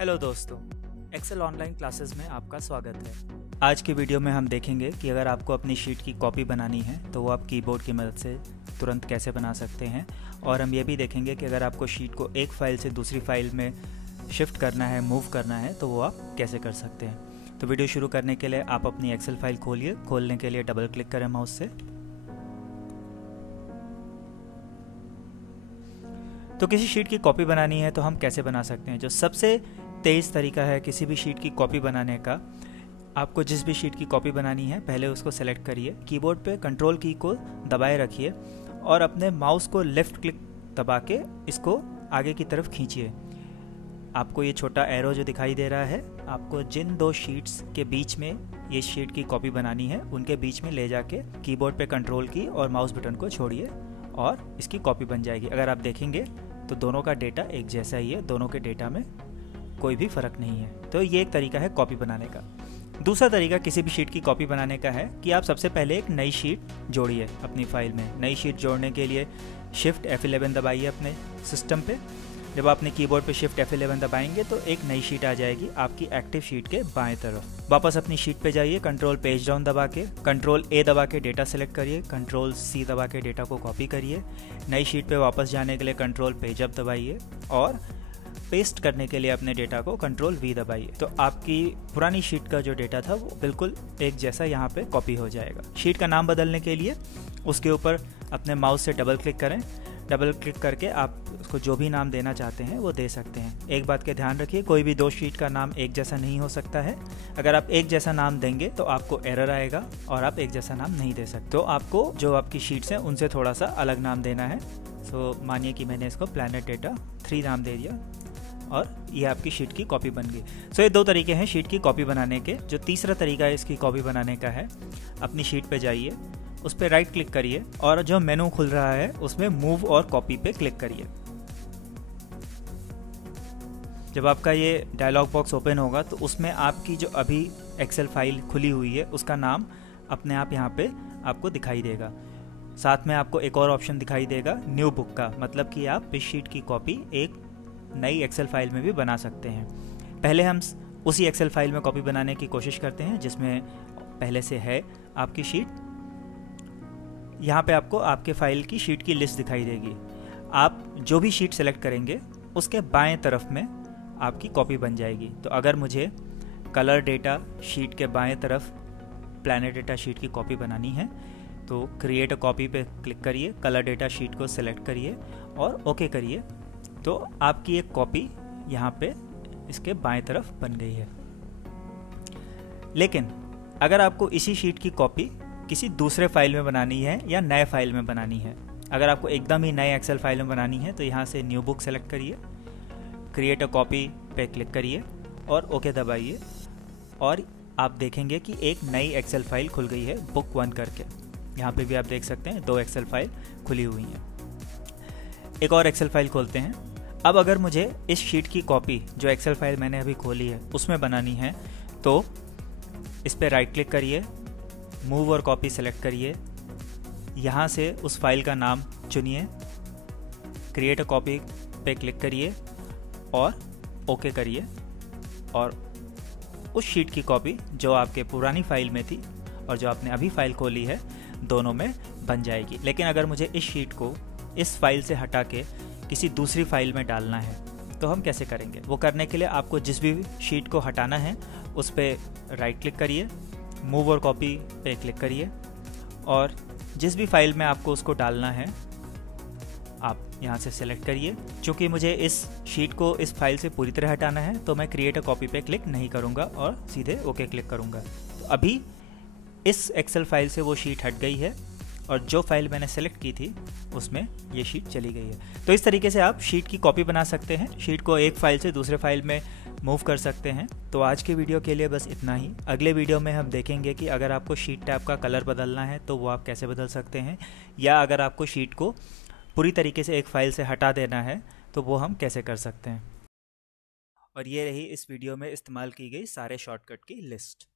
Hello दोस्तों, Excel online classes में आपका स्वागत है। आज की वीडियो में हम देखेंगे कि अगर आपको अपनी शीट की कॉपी बनानी है तो वो आप कीबोर्ड की मदद से तुरंत कैसे बना सकते हैं, और हम ये भी देखेंगे कि अगर आपको शीट को एक फ़ाइल से दूसरी फाइल में शिफ्ट करना है, मूव करना है, तो वो आप कैसे कर सकते हैं। तो वीडियो शुरू करने के लिए आप अपनी एक्सेल फाइल खोलिए। खोलने के लिए डबल क्लिक करें माउस से। तो किसी शीट की कॉपी बनानी है तो हम कैसे बना सकते हैं। जो सबसे तेज़ तरीका है किसी भी शीट की कॉपी बनाने का, आपको जिस भी शीट की कॉपी बनानी है पहले उसको सेलेक्ट करिए, कीबोर्ड पे कंट्रोल की को दबाए रखिए और अपने माउस को लेफ़्ट क्लिक दबा के इसको आगे की तरफ खींचिए। आपको ये छोटा एरो जो दिखाई दे रहा है, आपको जिन दो शीट्स के बीच में ये शीट की कॉपी बनानी है उनके बीच में ले जाके कीबोर्ड पे कंट्रोल की और माउस बटन को छोड़िए और इसकी कॉपी बन जाएगी। अगर आप देखेंगे तो दोनों का डेटा एक जैसा ही है, दोनों के डेटा में कोई भी फ़र्क नहीं है। तो ये एक तरीका है कॉपी बनाने का। दूसरा तरीका किसी भी शीट की कॉपी बनाने का है कि आप सबसे पहले एक नई शीट जोड़िए अपनी फाइल में। नई शीट जोड़ने के लिए शिफ्ट F11 दबाइए अपने सिस्टम पे। जब आप अपने कीबोर्ड पे शिफ्ट F11 दबाएंगे तो एक नई शीट आ जाएगी आपकी एक्टिव शीट के बाएं तरफ। वापस अपनी शीट पे जाइए, कंट्रोल पेज डाउन दबा के कंट्रोल A दबा के डेटा सेलेक्ट करिए, कंट्रोल C दबा के डेटा को कॉपी करिए। नई शीट पे वापस जाने के लिए कंट्रोल पेज अप दबाइए और पेस्ट करने के लिए अपने डेटा को कंट्रोल V दबाइए। तो आपकी पुरानी शीट का जो डेटा था वो बिल्कुल एक जैसा यहाँ पे कॉपी हो जाएगा। शीट का नाम बदलने के लिए उसके ऊपर अपने माउस से डबल क्लिक करें। डबल क्लिक करके आप उसको जो भी नाम देना चाहते हैं वो दे सकते हैं। एक बात का ध्यान रखिए, कोई भी दो शीट का नाम एक जैसा नहीं हो सकता है। अगर आप एक जैसा नाम देंगे तो आपको एरर आएगा और आप एक जैसा नाम नहीं दे सकते। तो आपको जो आपकी शीट्स हैं उनसे थोड़ा सा अलग नाम देना है। सो मानिए कि मैंने इसको प्लैनेट डेटा 3 नाम दे दिया और ये आपकी शीट की कॉपी बन गई। सो ये दो तरीके हैं शीट की कॉपी बनाने के। जो तीसरा तरीका है इसकी कॉपी बनाने का है, अपनी शीट पे जाइए, उस पर राइट क्लिक करिए और जो मेनू खुल रहा है उसमें मूव और कॉपी पे क्लिक करिए। जब आपका ये डायलॉग बॉक्स ओपन होगा तो उसमें आपकी जो अभी एक्सेल फाइल खुली हुई है उसका नाम अपने आप यहाँ पे आपको दिखाई देगा। साथ में आपको एक और ऑप्शन दिखाई देगा न्यू बुक का, मतलब कि आप इस शीट की कॉपी एक नई एक्सेल फाइल में भी बना सकते हैं। पहले हम उसी एक्सेल फाइल में कॉपी बनाने की कोशिश करते हैं जिसमें पहले से है आपकी शीट। यहाँ पे आपको आपके फाइल की शीट की लिस्ट दिखाई देगी। आप जो भी शीट सेलेक्ट करेंगे उसके बाएं तरफ में आपकी कॉपी बन जाएगी। तो अगर मुझे कलर डेटा शीट के बाएं तरफ प्लैनेट डेटा शीट की कॉपी बनानी है तो क्रिएट अ कॉपी पे क्लिक करिए, कलर डेटा शीट को सेलेक्ट करिए और ओके करिए। तो आपकी एक कॉपी यहाँ पे इसके बाएं तरफ बन गई है। लेकिन अगर आपको इसी शीट की कॉपी किसी दूसरे फाइल में बनानी है या नए फाइल में बनानी है, अगर आपको एकदम ही नए एक्सेल फाइल में बनानी है तो यहाँ से न्यू बुक सेलेक्ट करिए, क्रिएट अ कॉपी पे क्लिक करिए और ओके दबाइए और आप देखेंगे कि एक नई एक्सेल फाइल खुल गई है बुक 1 करके। यहाँ पे भी आप देख सकते हैं 2 एक्सेल फाइल खुली हुई हैं। एक और एक्सेल फाइल खोलते हैं। अब अगर मुझे इस शीट की कॉपी जो एक्सेल फाइल मैंने अभी खोली है उसमें बनानी है तो इस पर राइट क्लिक करिए, मूव और कॉपी सेलेक्ट करिए, यहाँ से उस फाइल का नाम चुनिए, क्रिएट अ कॉपी पे क्लिक करिए और ओके करिए और उस शीट की कॉपी जो आपके पुरानी फाइल में थी और जो आपने अभी फाइल खोली है दोनों में बन जाएगी। लेकिन अगर मुझे इस शीट को इस फाइल से हटा के किसी दूसरी फाइल में डालना है तो हम कैसे करेंगे। वो करने के लिए आपको जिस भी शीट को हटाना है उस पर राइट क्लिक करिए, मूव और कॉपी पे क्लिक करिए और जिस भी फाइल में आपको उसको डालना है आप यहाँ से सेलेक्ट करिए। चूँकि मुझे इस शीट को इस फाइल से पूरी तरह हटाना है तो मैं क्रिएट अ कॉपी पे क्लिक नहीं करूँगा और सीधे ओके क्लिक करूँगा। तो अभी इस एक्सेल फाइल से वो शीट हट गई है और जो फाइल मैंने सेलेक्ट की थी उसमें ये शीट चली गई है। तो इस तरीके से आप शीट की कॉपी बना सकते हैं, शीट को एक फाइल से दूसरे फाइल में मूव कर सकते हैं। तो आज के वीडियो के लिए बस इतना ही। अगले वीडियो में हम देखेंगे कि अगर आपको शीट टैब का कलर बदलना है तो वो आप कैसे बदल सकते हैं, या अगर आपको शीट को पूरी तरीके से एक फाइल से हटा देना है तो वो हम कैसे कर सकते हैं। और ये रही इस वीडियो में इस्तेमाल की गई सारे शॉर्टकट की लिस्ट।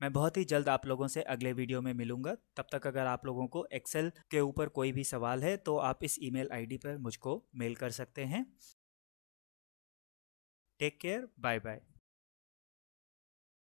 मैं बहुत ही जल्द आप लोगों से अगले वीडियो में मिलूंगा। तब तक अगर आप लोगों को एक्सेल के ऊपर कोई भी सवाल है तो आप इस ईमेल आईडी पर मुझको मेल कर सकते हैं। Take care, bye bye.